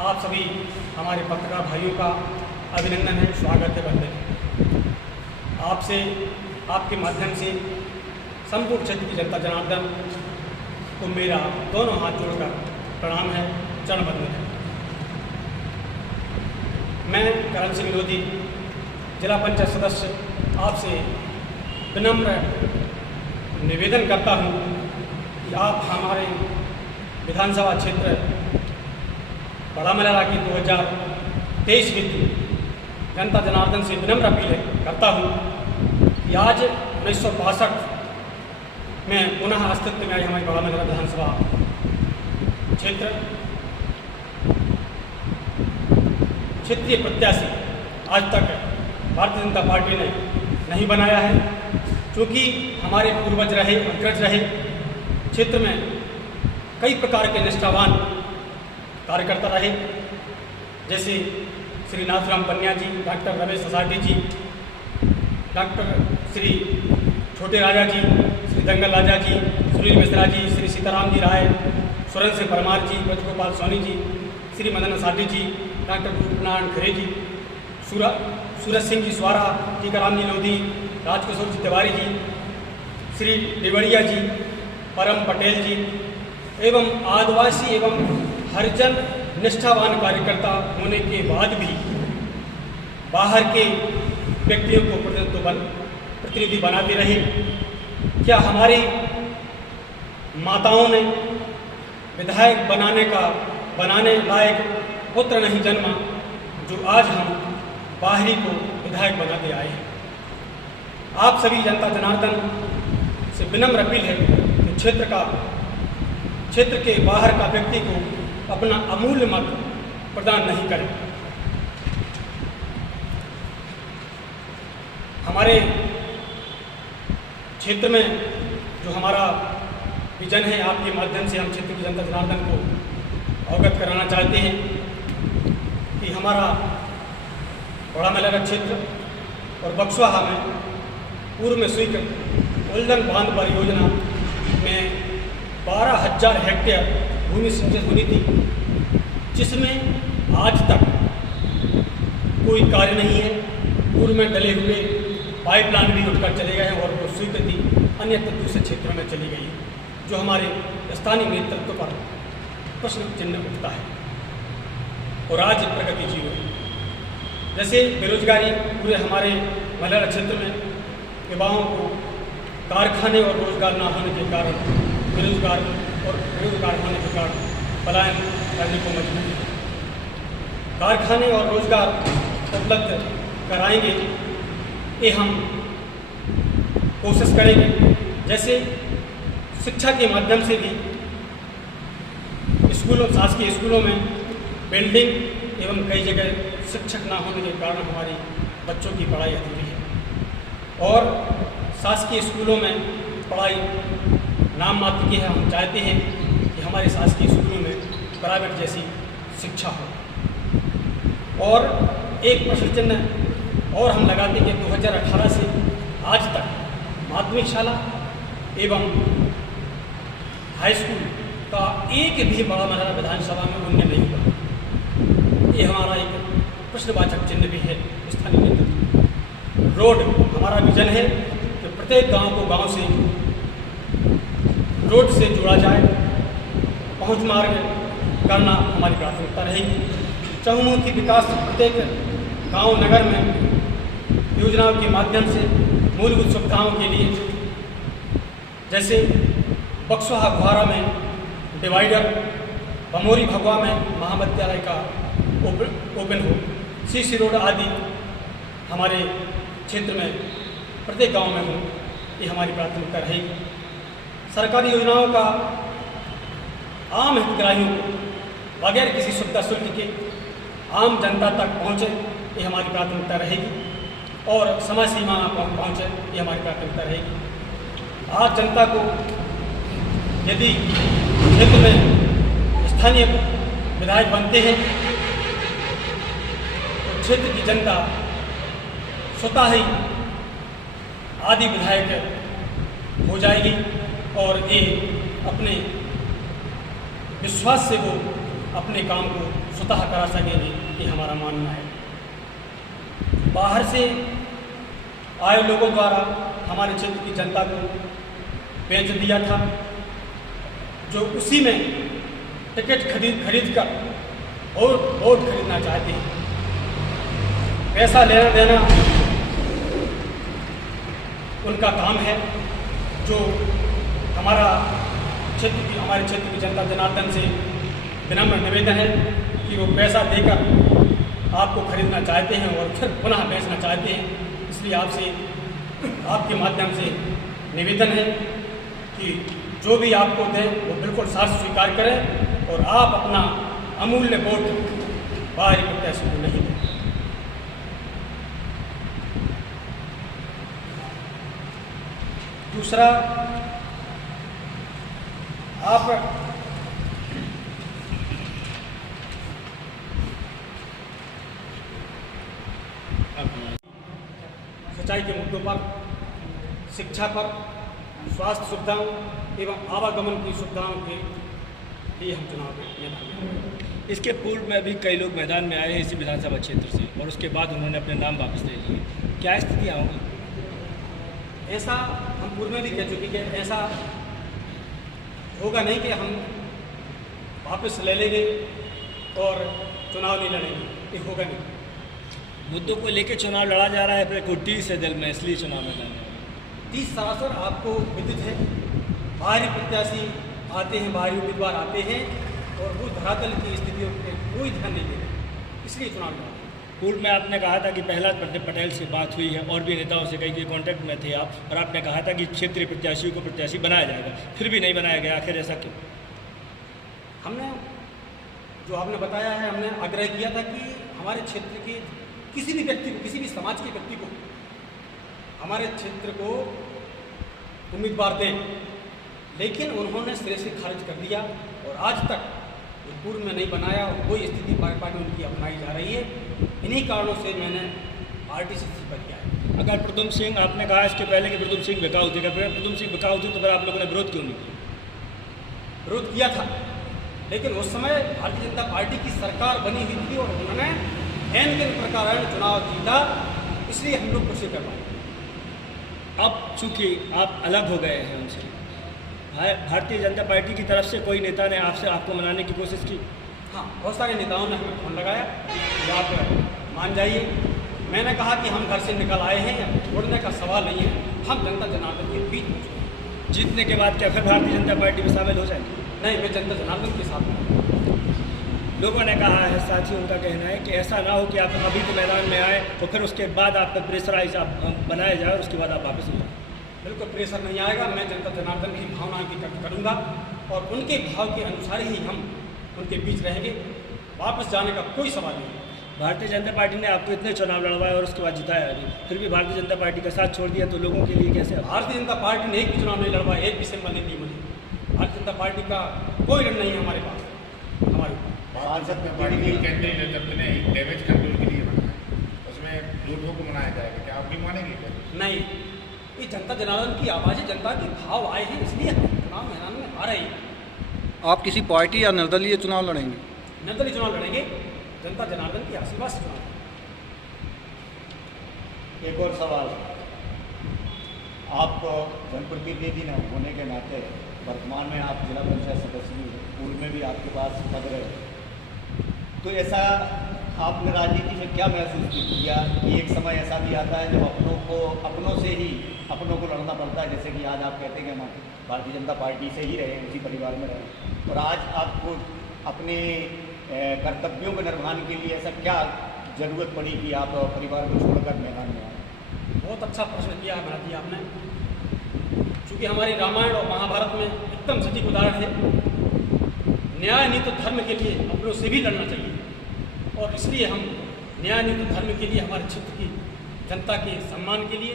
आप सभी हमारे पत्रकार भाइयों का अभिनंदन है, स्वागत है, वंदन है। आपसे आपके माध्यम से संपूर्ण क्षेत्र की जनता जनार्दन को मेरा दोनों हाथ जोड़कर प्रणाम है, चरण वंदन है। मैं करण सिंह लोधी, जिला पंचायत सदस्य, आपसे विनम्र निवेदन करता हूँ कि आप हमारे विधानसभा क्षेत्र बड़ा मलहरा की 2023 वित्त जनता जनार्दन से विनम्र अपील करता हूँ कि आज 1962 में पुनः अस्तित्व में आई हमारी बड़ा मलहरा विधानसभा क्षेत्र क्षेत्रीय प्रत्याशी आज तक भारतीय जनता पार्टी ने नहीं बनाया है, क्योंकि हमारे पूर्वज रहे, अग्रज रहे, क्षेत्र में कई प्रकार के निष्ठावान कार्यकर्ता रहे, जैसे श्री नाथुराम पन्या जी, डॉक्टर रमेश ससाटी जी, डॉक्टर श्री छोटे राजा जी, श्री दंगल राजा जी, सुनील मिश्रा जी, श्री सीताराम जी राय, सुरेंद्र सिंह परमार जी, ब्रजगोपाल सोनी जी, श्री मदन साठी जी, डॉक्टर रूपनारायण खरे जी, सूरज सिंह जी स्वारा, टीकाराम जी लोधी, राजकिशोर जी तिवारी जी, श्री देवड़िया जी, परम पटेल जी एवं आदिवासी एवं हरिजन निष्ठावान कार्यकर्ता होने के बाद भी बाहर के व्यक्तियों को प्रतिनिधि बनाते रहे। क्या हमारी माताओं ने विधायक बनाने लायक पुत्र नहीं जन्मा, जो आज हम बाहरी को विधायक बनाते आए हैं। आप सभी जनता जनार्दन से विनम्र अपील है कि क्षेत्र के बाहर का व्यक्ति को अपना अमूल्य मत प्रदान नहीं करें। हमारे क्षेत्र में जो हमारा विजन है, आपके माध्यम से हम क्षेत्र की जनता जनार्दन को अवगत कराना चाहते हैं कि हमारा बड़ा मलहरा क्षेत्र और बक्सवाहा में पूर्व में स्वीकृत उल्दन बांध परियोजना में 12,000 हेक्टेयर भूमि सिंचित हुई थी, जिसमें आज तक कोई कार्य नहीं है। पूर्व में डले हुए पाइपलाइन भी उठकर चले गए हैं और वो स्वीकृति अन्य दूसरे क्षेत्रों में चली गई, जो हमारे स्थानीय नेतृत्व पर प्रश्न चिन्ह उठता है और आज प्रगति जीव है। जैसे बेरोजगारी पूरे हमारे मलहरा क्षेत्र में युवाओं को कारखाने और रोजगार न होने के कारण बेरोजगार होने के कारण पलायन करने को मजबूर है। कारखाने और रोजगार उपलब्ध कराएंगे, ये हम कोशिश करेंगे। जैसे शिक्षा के माध्यम से भी शासकीय स्कूलों में बिल्डिंग एवं कई जगह शिक्षक ना होने के कारण हमारी बच्चों की पढ़ाई अधूरी है और शासकीय स्कूलों में पढ़ाई नाम मात्र की है। हम चाहते हैं कि हमारे शासकीय स्कूलों में प्राइवेट जैसी शिक्षा हो। और एक प्रश्न चिन्ह और हम लगाते हैं कि 2018 से आज तक माध्यमिक शाला एवं हाई स्कूल का एक भी बड़ा मलहरा विधानसभा में उन्नयन नहीं हुआ। ये हमारा एक प्रश्नवाचक चिन्ह भी है। स्थानीय नेतृत्व रोड, हमारा विजन है कि प्रत्येक गांव को गांव से रोड से जोड़ा जाए, पहुंच मार्ग करना हमारी प्राथमिकता रहेगी। चहुमुखी विकास प्रत्येक गांव नगर में योजनाओं के माध्यम से मूलभूत सुविधाओं के लिए, जैसे बक्सवाहा गुहारा में डिवाइडर, बमोरी भगवा में महाविद्यालय का ओपन हो, सीसी रोड आदि हमारे क्षेत्र में प्रत्येक गांव में हो, ये हमारी प्राथमिकता रहेगी। सरकारी योजनाओं का आम हितग्राहियों को बगैर किसी सुविधा शुल्क के आम जनता तक पहुँचे, ये हमारी प्राथमिकता रहेगी और समय सीमा पहुँचे, ये हमारी प्राथमिकता रहेगी। आज जनता को यदि क्षेत्र में स्थानीय विधायक बनते हैं तो क्षेत्र की जनता स्वतः ही आदि विधायक हो जाएगी और ये अपने विश्वास से वो अपने काम को स्वतः करा सकेंगे, ये हमारा मानना है। बाहर से आए लोगों द्वारा हमारे क्षेत्र की जनता को बेच दिया था, जो उसी में टिकट खरीद कर और वोट खरीदना चाहते हैं। पैसा लेना देना उनका काम है, जो हमारे क्षेत्र की जनता जनार्दन से विनम्र निवेदन है कि वो पैसा देकर आपको खरीदना चाहते हैं और फिर पुनः बेचना चाहते हैं। इसलिए आपसे आपके माध्यम से निवेदन है कि जो भी आपको दें वो बिल्कुल साफ स्वीकार करें और आप अपना अमूल्य वोट बाहरी प्रत्याशी को नहीं दें। दूसरा, आप सिंचाई के मुद्दों पर, शिक्षा पर, स्वास्थ्य सुविधाओं एवं आवागमन की सुविधाओं के लिए हम चुनाव में। इसके पूर्व में भी कई लोग मैदान में आए हैं इसी विधानसभा क्षेत्र से और उसके बाद उन्होंने अपने नाम वापस ले लिए। क्या स्थितियाँ होंगी? ऐसा हम पूर्व में भी कह चुके कि ऐसा होगा नहीं कि हम वापस ले लेंगे और चुनाव नहीं लड़ेंगे, ये होगा नहीं। मुद्दों को लेकर चुनाव लड़ा जा रहा है, फिर कोई 30 है दिल में, इसलिए चुनाव मैदान में। 30 सरासर आपको विदित है, बाहरी प्रत्याशी आते हैं, बाहरी उम्मीदवार आते हैं और वो धरातल की स्थितियों पर कोई ध्यान नहीं दे रहे, इसलिए चुनाव लड़ा। पूर्व में आपने कहा था कि प्रहलाद पटेल से बात हुई है और भी नेताओं से कई कॉन्टैक्ट में थे आप, और आपने कहा था कि क्षेत्रीय प्रत्याशियों को प्रत्याशी बनाया जाएगा, फिर भी नहीं बनाया गया, आखिर ऐसा क्यों? हमने जो आपने बताया है, हमने आग्रह किया था कि हमारे क्षेत्र के किसी भी व्यक्ति को, किसी भी समाज के व्यक्ति को हमारे क्षेत्र को उम्मीदवार दें, लेकिन उन्होंने सिरे से खारिज कर दिया और आज तक पूर्व में नहीं बनाया और कोई स्थिति पार्टी उनकी अपनाई जा रही है। इन्हीं कारणों से मैंने पार्टी से इस्तीफा किया है। अगर प्रद्युम्न सिंह, आपने कहा इसके पहले कि प्रद्युम्न सिंह बिकाऊ थे, अगर प्रद्युम्न सिंह बिकाऊ थे तो फिर आप लोगों ने विरोध क्यों नहीं किया? विरोध किया था, लेकिन उस समय भारतीय जनता पार्टी की सरकार बनी हुई थी और उन्होंने एन के प्रकार चुनाव जीता, इसलिए हम लोग कुछ कर पाए। अब चूँकि आप अलग हो गए हैं उनसे, भारतीय जनता पार्टी की तरफ से कोई नेता ने आपको मनाने की कोशिश की? हाँ, बहुत सारे नेताओं ने हमें फोन लगाया कि आप मान जाइए। मैंने कहा कि हम घर से निकल आए हैं, छोड़ने का सवाल नहीं है, हम जनता जनार्दन के बीच में। जीतने के बाद क्या फिर भारतीय जनता पार्टी में शामिल हो जाएंगे? नहीं, मैं जनता जनार्दन के साथ हूँ। लोगों ने कहा है, साथ ही उनका कहना है कि ऐसा ना हो कि आप अभी तो मैदान में आए और फिर उसके बाद आप पर प्रेशराइज बनाया जाए और उसके बाद आप वापस हो जाए। बिल्कुल प्रेशर नहीं आएगा, मैं जनता जनार्दन की भावना की व्यक्त करूँगा और उनके भाव के अनुसार ही हम उनके बीच रहेंगे, वापस जाने का कोई सवाल नहीं। भारतीय जनता पार्टी ने आपको इतने चुनाव लड़वाए और उसके बाद जिताया अभी, फिर भी भारतीय जनता पार्टी का साथ छोड़ दिया, तो लोगों के लिए कैसे? भारतीय जनता पार्टी ने एक भी चुनाव नहीं लड़वाया, एक भी सिंबल नहीं दी मुझे। भारतीय जनता पार्टी का कोई रण नहीं है हमारे पास, हमारे सांसद में पार्टी की कैंडिडेट नेतृत्व ने डैमेज कंट्रोल के लिए बनाया, उसमें लोगों को मनाया जाएगा, क्या आप भी मानेंगे? नहीं, ये जनता जनार्दन की आवाज़ है, जनता के भाव आए हैं, इसलिए हम चुनाव मैदान में आ रहे हैं। आप किसी पार्टी या निर्दलीय चुनाव लड़ेंगे? निर्दलीय चुनाव लड़ेंगे, जनता जनार्दन की आशीर्वाद से चुनाव। एक और सवाल, आप जनप्रतिनिधि न होने के नाते वर्तमान में आप जिला पंचायत सदस्य भी हैं, पूर्व में भी आपके पास पद रहे, तो ऐसा आपने राजनीति में क्या महसूस किया कि एक समय ऐसा भी आता है जब अपनों से ही अपनों को लड़ना पड़ता है, जैसे कि आज आप कहते हैं कि हम भारतीय जनता पार्टी से ही रहे, उसी परिवार में रहे, और आज आपको अपने कर्तव्यों के निर्वहन के लिए ऐसा क्या जरूरत पड़ी कि आप परिवार को छोड़कर मैदान में आए? बहुत अच्छा प्रश्न किया है महाराज जी आपने, चूँकि हमारी रामायण और महाभारत में एकदम सटीक उदाहरण है। न्याय नीति धर्म के लिए अपनों से भी लड़ना चाहिए, और इसलिए हम न्याय नीति धर्म के लिए, हमारे क्षेत्र की जनता के सम्मान के लिए